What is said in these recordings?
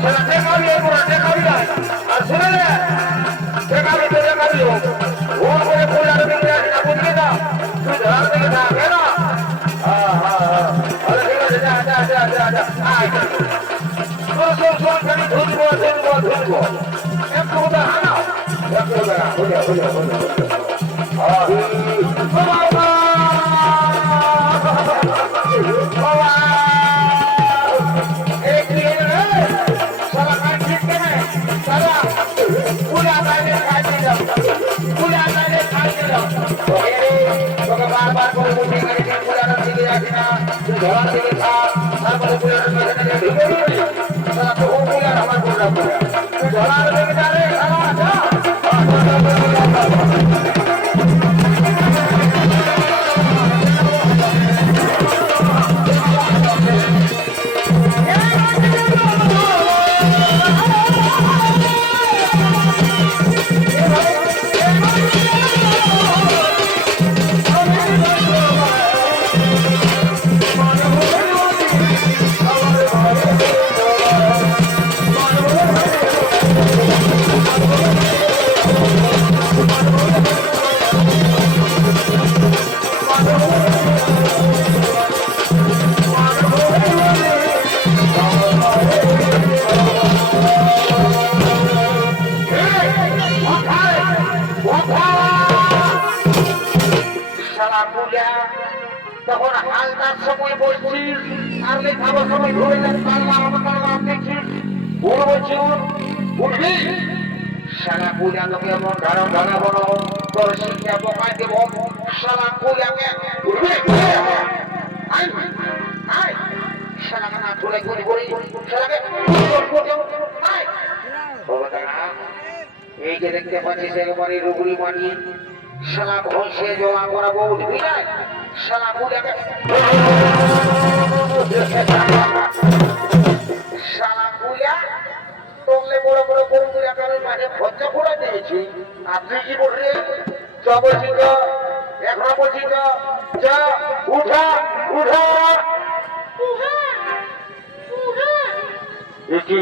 সেটা দেখাবি পুরো দেখাবি আর শুনে নে দেখাবি তো দেখাবি ও করে ফুল আর দিকে আসি না বুঝলি না তুই ধরার দিকে থাক না আরে ঠিক আছে যা যা যা যা যা আয় শোন খালি ধুলবো একটু ওটা হানা একটু ওটা বারবার করে বুঝে গেছে পুরানোর দিকে যাচ্ছি না তুই ধরার দিকে থাক তারপরে পুরানোর দিকে ঢুকে দিবি আমার পুরা তুই ধরার দিকে যাবে তখন হালদার সময় বলছিস আর লেখাবার সময় ধরে যান দেখছিস বড় বলছি উঠবি সারা পূজা তোকে এমন ধারণ ধারাবো তোর শিক্ষা বোকায় দেব সারা পূজাকে উঠবি সারাখানা ধরে করি করি সারাকে এই যে দেখতে পাচ্ছিস একেবারে রুগুলি মানি সালা ঘষে জমা করাবো উঠবি না সালা পূজাকে সালা পূজা তোমলে বড় বড় গরু পূজাকে মাঝে ভজ্জা করে দিয়েছি আপনি কি বললেন বলছি তো এখনো বলছি তো যা উঠা উঠা এটি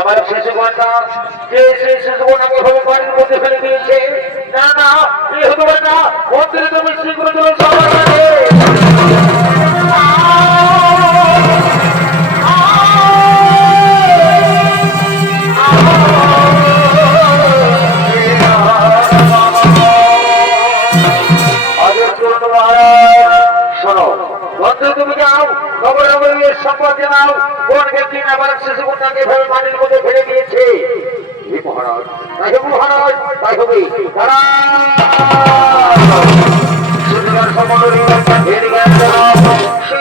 আমার শিশুকন্যা যে সেই শিশুকন্যাকে ভগবানের মধ্যে ফেলে দিয়েছে না না এই হতে পারে না মন্দিরে তুমি শীঘ্র চলো শোনো মন্দিরে তুমি যাও নগরের সম্পদ জানাও কোন ব্যক্তি আবার শিশুকন্যাকে পানির মধ্যে ফেলে দিয়েছে মহারাজ তাই হবে মহারাজ তাই হবে সেই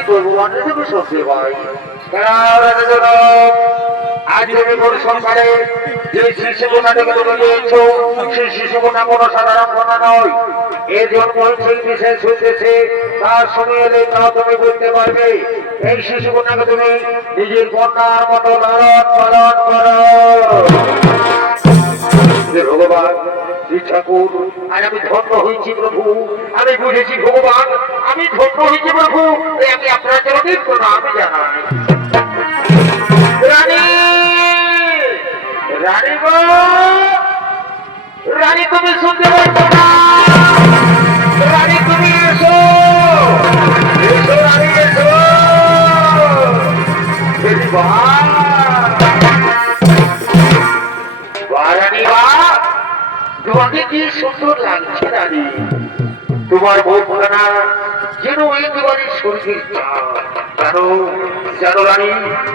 ভগবানের তুমি সত্যি ভাই আজ তুমি কোন সরকারে যে শিশুকন্যাটাকে তুমি দিয়েছ সেই শিশুকন্যা কোনো সাধারণ কন্যা নয় এর জন্ম হয়েছে বিশেষ হইতেছে তার সময় এলে তাও তুমি বুঝতে পারবে এই শিশুকন্যাকে তুমি নিজের কন্যার মতো লালন পালন করো ভগবান ঠাকুর আর আমি ধন্য হয়েছি প্রভু আমি বুঝেছি ভগবান আমি ধন্য হয়েছি প্রভু আমি আপনার জন্য আমি জানাই রানী রানী গো রানী তুমি শুনতে পাচ্ছ না রানী তুমি এসো এসো রানী এসো রানী বা তোমাকে কি সুন্দর লাগছে রানী তোমার বউখানা যেন একেবারে শরীর জানো জানো রানী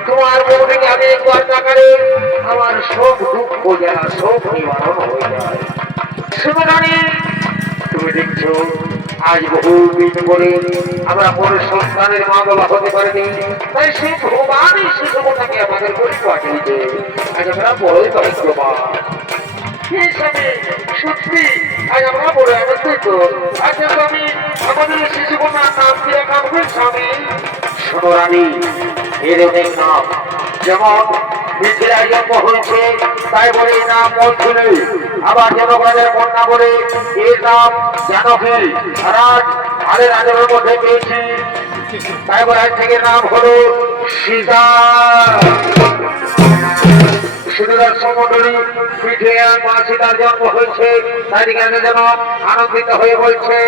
তোমার বউ থেকে আমি একবার তাকালে আমার সব দুঃখ যায় সব নিবারণ হয়ে যায় শুনো রানী তুমি দেখছো আজ বহুদিন পরে আমরা কোনো সন্তানের মা বাবা হতে পারিনি তাই সেই ভগবানই শিশুটাকে আমাদের পরিচয় দিতে আজ আমরা বড়ই ভাগ্যবান সত্যি আজ আমরা বড় আনন্দিত আজ আমি আমাদের শিশুকন্যার নাম দিয়ে কাঁদবে স্বামী শোনো রানী এর অনেক নাম যেমন মিথিলায় জন্ম হয়েছে তাই বলে এই নাম মন্থুলি আবার জনগণের কন্যা বলে এর নাম জানকী আর আজ আরে রাজের মধ্যে পেয়েছি তাই বলে আজ থেকে নাম হলো সীতা সমন্ডলী পিঠে আর মাসি তার জন্ম হয়েছে, চারিদিকে যেন আনন্দিত হয়ে বলছে,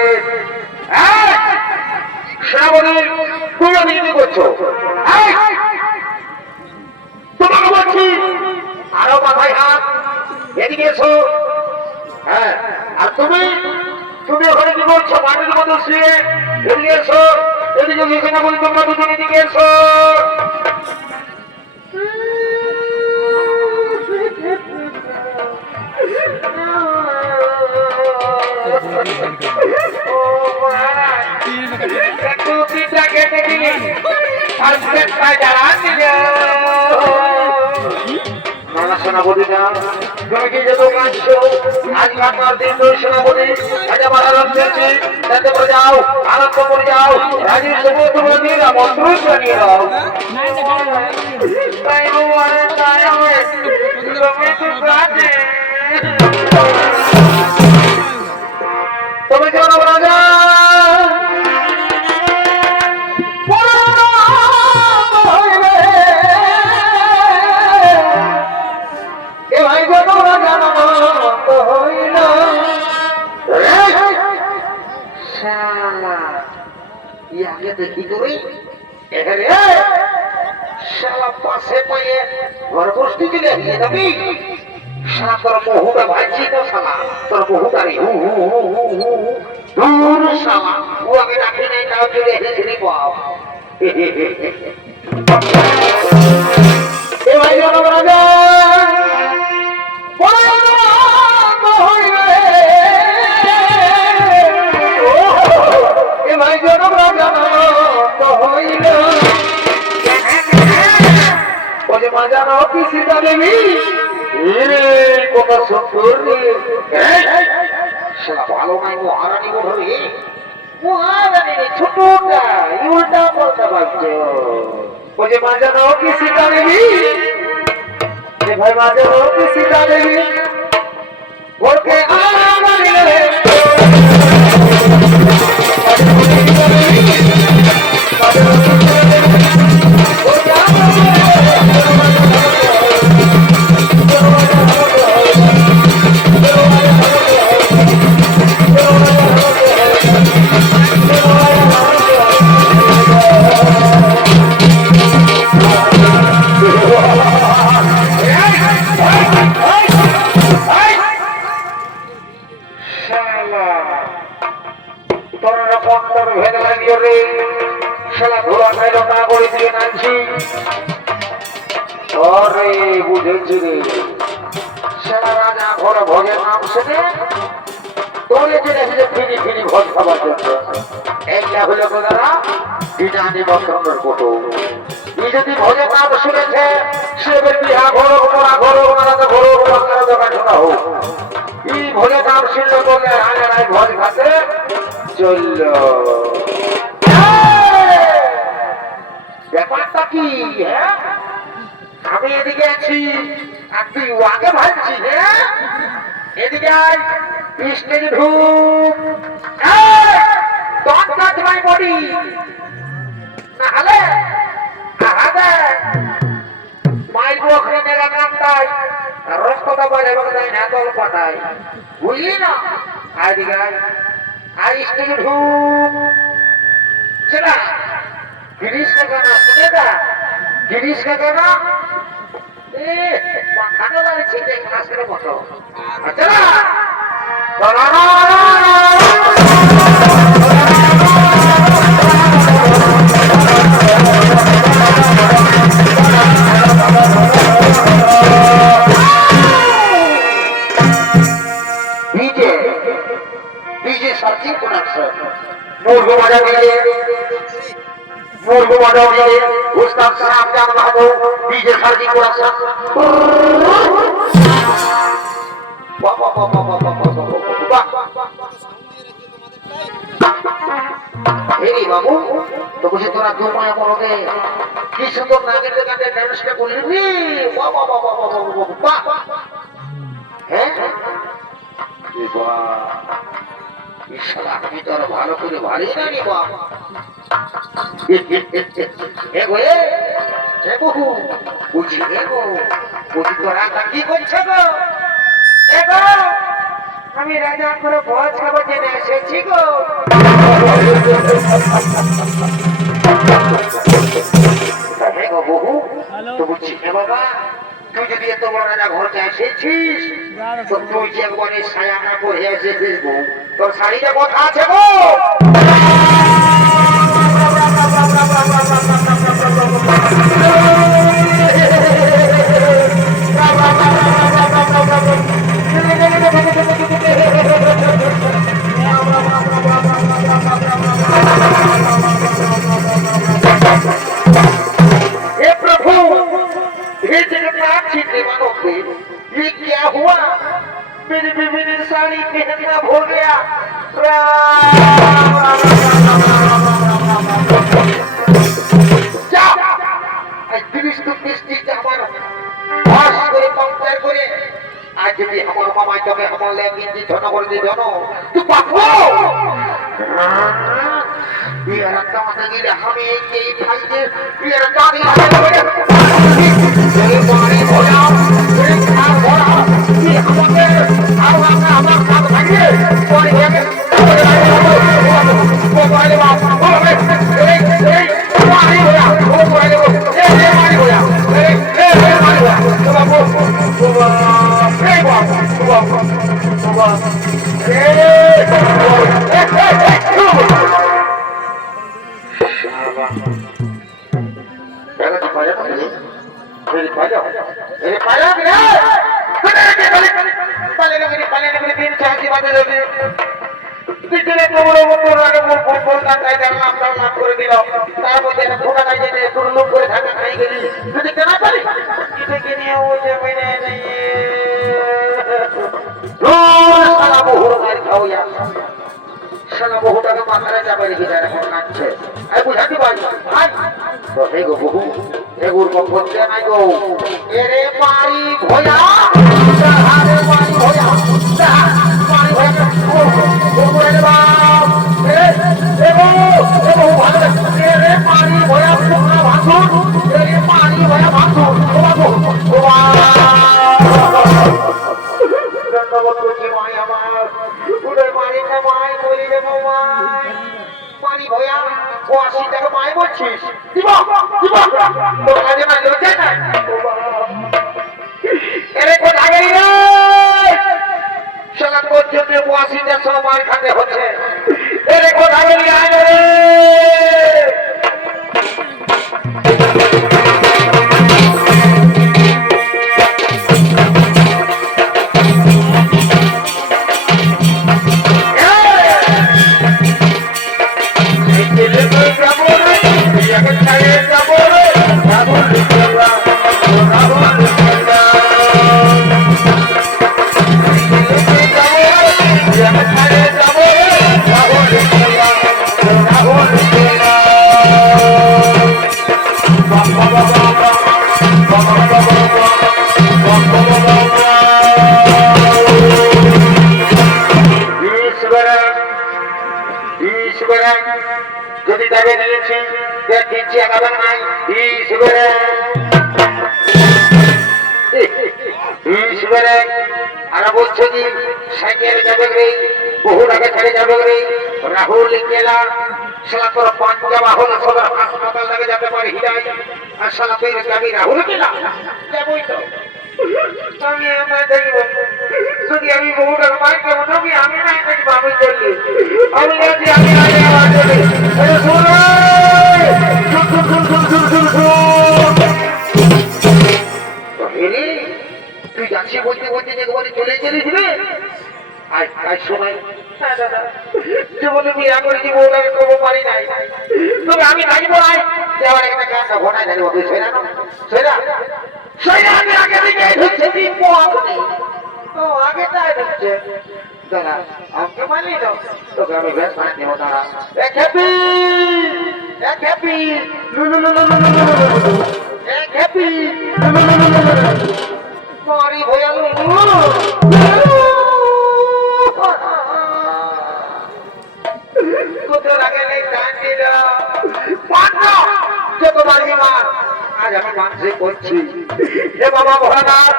শ্রাবণী তুমিও বিক্রি করছো, তোমাকে বলছি আরো মাথায় হাত, এদিকে এসো। হ্যাঁ, আর তুমি তুমি ওখানে কি করছো? মাটির মধ্যে শুয়ে, এদিকে এসো। এদিকে যেখানে বলি তোমরা দুজন এদিকে এসো। তুমি কি যেত কাঁদছো? আজ আপনার দিন সেনাপতি যাতে করে যাও, আনন্দ করে যাও, রাজীব সমুদ্র দিয়ে মন্ত্র জানিয়ে দাও। তবে কেন রাজা ইয়াকে দেখি করি এখানে শালা পাশে পায়ে ঘর বসতে চলে আসিয়ে যাবি। শালা তোর বহুটা ভাইছি তো, শালা তোর বহুটারি দূর শালা ও আমি রাখি নাই, তাও চলে এসেছিলি বাপ। এ ভাই রাজা ভালো নাই মহারানী বোধ মহারানী ছোটটা উল্টা পাল্টা ভাবছে। বলছে মাজানো কি সীতা দেবী, ভাই মাজানো কি সীতা দেবী বলতে বুঝেছি রে সেনা রাজা ঘরে ভোগের নাম শুনে দৌড়ে চলে এসেছে ফিরি ফিরি ভোজ খাবার জন্য। একটা হলো দাদা বিনা নিমন্ত্রণের কোটো, যদি ভোজের নাম শুনেছে সে বিহা ঘোরক মোড়া ঘোরক মারাতে ঘোরক বাংলার দোকান শোনা হোক, এই ভোজের নাম শুনলে বললে রাজা রায় ভোজ খাতে চলল। ব্যাপারটা কি? হ্যাঁ, আমি এদিকে আছি আর তুই ওয়াকে ভাবছি। হ্যাঁ, এদিকে আয়, 20 কেজি ঢুক তোমায় বডি না হলে মাইক ওখানে নেগা কামটাই রক্তটা বলে এবং তাই না তল পাঠায়, বুঝলি না? আয় এদিকে আয়, 20 কেজি ঢুক সেটা গিরিশ কেন শুনে দা, গিরিশ কেন মাথাটা লাগছে ক্লাসের মতো। আচ্ছা ডিজে সার্চিং প্রোডাকশন মুরগো মজা মিলে মুরগো মজা মিলে উস্তাদ সাহেব জান বাবু ডিজে সার্চিং প্রোডাকশন। বাবা বাবা বাবা এই বাবু তো বুঝে তোরা দুমায়া মরদে কি সুন্দর নাগের গানে ডান্সটা করলি। বাবা বাবা বাবা হ্যাঁ আমি তো আরো ভালো করে ভালোই জানি বাবা। হে বহু বুঝি হে গো বুঝি তোরা কি করছে গো এ গো আমি রাজা করে ভোজ খাবো জেনে এসেছি গো হে গো বহু তো বুঝছি হে বাবা তুই যদি এত বড় রাজা ঘরতে এসেছিস তো তুই যে একবারে ছায়া কাপড় হয়ে এসেছিস গো তোর শাড়িটা কথা আছে গো हे प्रभु हे जगन्नाथ जी देवानंद ये क्या हुआ मेरी बीवी ने साड़ी पहनना भूल गया आज भी हमारे मामा जब हमारे लेकिन धन कर दे धनो तू बापू ये रत्ता मत गिरे हम एक ही भाई दे ये रत्ता नहीं है ये पानी भोला ये खा भोला ये हमारे हमारा काम भाई कोई है वो वाले बाप वो ए पानी भोला वो वाले वो ए पानी भोला ए पानी भोला तो बापू সারা বহুটাকে মাথায় চাপে রেখে যায় এখন কাটছে আরে বুঝাতে পারি ভাই তো হে গো বহু হে গুর কম করতে নাই গো এরে পারি ভয়া আরে পারি ভয়া পারি ভয়া ও বলে বাপ এ বহু ভালো এরে পারি ভয়া তোমরা ভাসুন এরে পারি ভয়া ভাসুন ও বাবু ও ধন্যবাদ করছি ভাই আমার উড়ে মারি না মাই বলি রে মাই পানি ভয়া ও 80 টাকা মাই বলছিস দিব তোর কাছে না লজ্জা নাই এরে কোথায় গেলি রে শালা তোর জন্য 80 টাকা মার খাতে হচ্ছে এরে কোথায় গেলি আয় রে যদি তাকে নিয়েছি দিচ্ছি একাধার নাই আর বলছে কি সাইকেল যাবে রে বহু টাকা ছেড়ে যাবে রে রাহুল গেলা সালা তোর পাঞ্জাবা হল সদর হাসপাতাল লাগে যেতে পারে হিরাই আর সালা তুই যাবি রাহুল গেলা যাবই তো আমি আমার দেখব যদি আমি বহু টাকা পাই কেমন আমি নাই দেখবো আমি চললি আমি যাচ্ছি আমি আগে আবার চলি তুই যাচ্ছি বলতে বলতে যে ঘরে চলে চলেছিলি আজ সময় যে বলে বিয়া করেছি বউটাকে করবো পারি নাই তবে আমি থাকবো নাই আবার একটা কাজটা ঘটায় থাকবো তুই সেরা সেরা সেরা আমি আগে দিকে ঢুকছে দিন আপনি তো আগেটাই ঢুকছে দাদা আমাকে মানি দাও তোকে আমি বেশ মানে দেবো দাঁড়া এক হ্যাপি এক হ্যাপি মারি ভয়া কোথাও আগে নেই টান দিল যত মারবি মার আজ আমি হে বাবা ভোলানাথ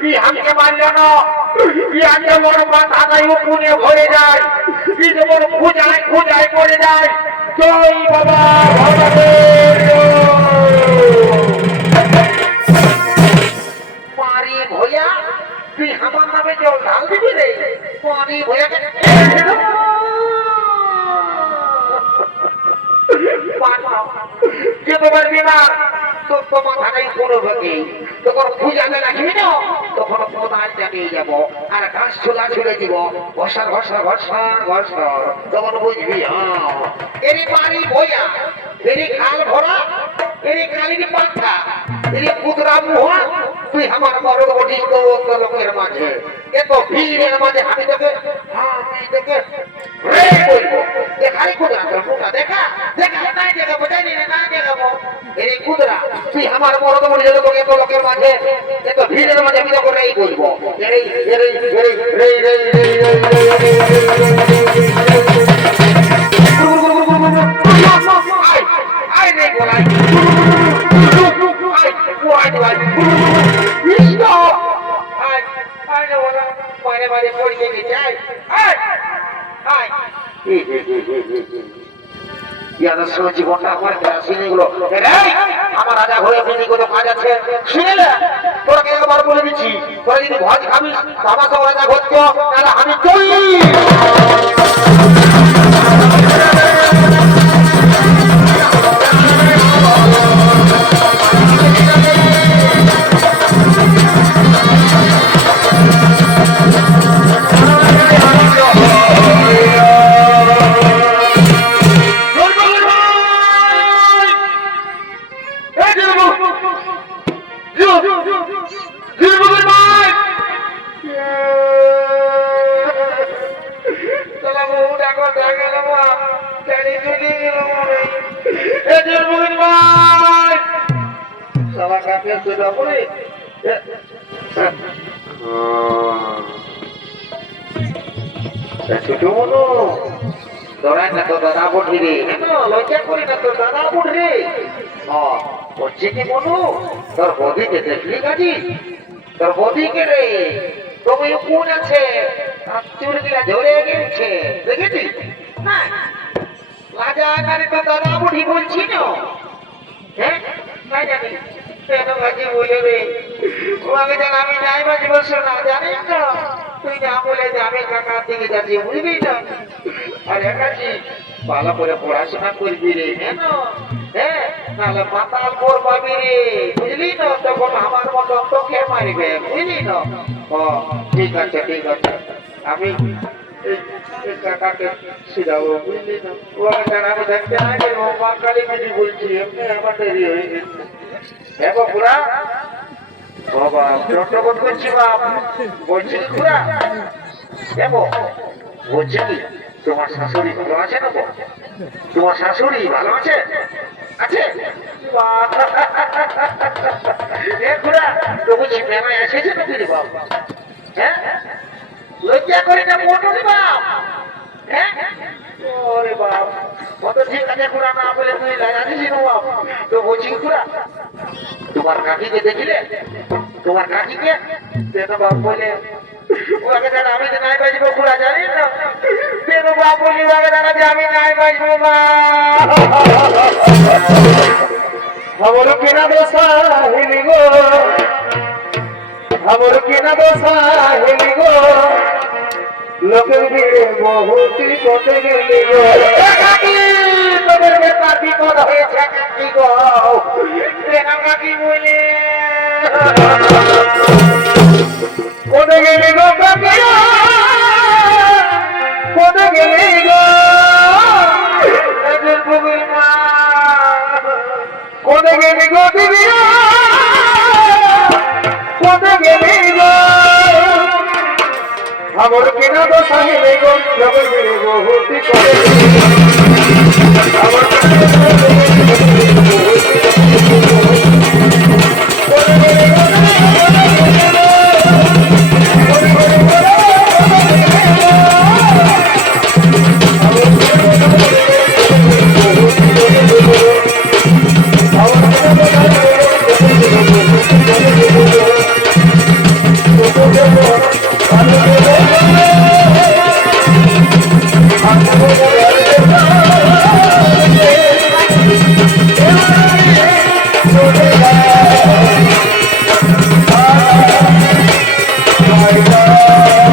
কি আমাকে মারলে না কি আজকে বড় মাথা নাই উকুনে ভরে যায় কি যে বড় খুঁজায় খুঁজায় পড়ে যায় জয় বাবা ভোলানাথের মারি ভইয়া তুই আমার নামে জল ঢাল দিবি রে মারি ভইয়াকে যে তোমার বিমার তো তোমার ধারাই কোনো ভাগে তখন খুঁজাতে রাখবি না তখন কোথায় জানিয়ে যাব আর ঘাস ছোলা ছুড়ে দিব ঘষার ঘষা ঘষার ঘষার তখন বুঝবি হ্যাঁ এরই বাড়ি ভইয়া এরই খাল ভরা এরই কালিনী পাখা এরই কুদরা মুহা তুই আমার বড় বড়ি লোকের মাঝে এত ভিড়ের মাঝে আমি তোকে বলবো দেখাই কুদরা তোর দেখা দেখা নাই দেখাবো জানি না দেখাবো এই কুদরা তুই আমার বড় বড়ি লোকের এত লোকের মাঝে এত ভিড়ের মাঝে আমি তোকে এই বলবো এই আই নেই বলাই জীবনটা আমার রাজা ঘরে কত কাজ আছে শুনে তোরাকে একবার বলে দিচ্ছি তোরা যদি ভজ খাবিস আমার সব রাজা ঘটতো তাহলে আমি চলি ছোট মনো তোরা না তো দাদা বুঝি রে লজ্জা করি না তো দাদা বুঝ রে হচ্ছে কি মনো তোর বদিকে দেখলি কাজি তোর বদিকে রে তুমি কোন আছে চুলগুলা ধরে গেছে দেখেছিস না রাজা আকারে তো দাদা বুঝি বলছি না হ্যাঁ নাই জানি কেন কাজি বলে রে তোমাকে জান আমি নাই বাজি বলছো না জানিস না তুই না বলে যে আমি কাকার দিকে যাচ্ছি বুঝবি না আরে কাজি ভালো করে পড়াশোনা করবি রে কেন হ্যাঁ নাহলে মাতাল পর পাবি রে বুঝলি না তখন আমার মতো তোকে মারিবে বুঝলি না ও ঠিক আছে আমি কাকাকে শিখাবো বুঝলি না ওকে জান আমি দেখতে না যে ও মা কালী কালী বলছি এমনি আমার দেরি হয়ে গেছে দেখো পুরা বাবা চট্টবোধ করছি বাপ বলছি কি পুরা দেখো বলছি কি তোমার শাশুড়ি ভালো আছে না তোমার শাশুড়ি ভালো আছে আছে তো বুঝি মেলায় এসেছে না তুই বাপ হ্যাঁ লজ্জা করে না মোটনি বাপ হ্যাঁ ওরে বাপ কত ঠিক আছে খুড়া না বলে তুই লাগাছিস না বাপ তো বলছি খুড়া তোমার কাকিকে দেখিলে তোমার কাকিকে বাপ বলে ওকে জানা আমি যে নাই বাজবো খুড়া জানিস না তেরো বাপ বলি ওকে জানা যে আমি নাই বাজবো মা আমার কেনা দোষা হেলি গো আমার কেনা দোষা হেলি গো লোকের ভিড়ে বহুতি কোটে গেলি গো কাকি তোদের কাকি করা হয়েছে কাকি গো তেনা কাকি বলে কোটে গেলি গো কাকি কোটে গেলি গো এদের বুবির মা কোটে গেলি গো দিদি কোটে গেলি গো আমার কেনা দোষা হেলে গো লোকের ভিড়ে বহুতি কোটে গেলি আমার Thank you. জয়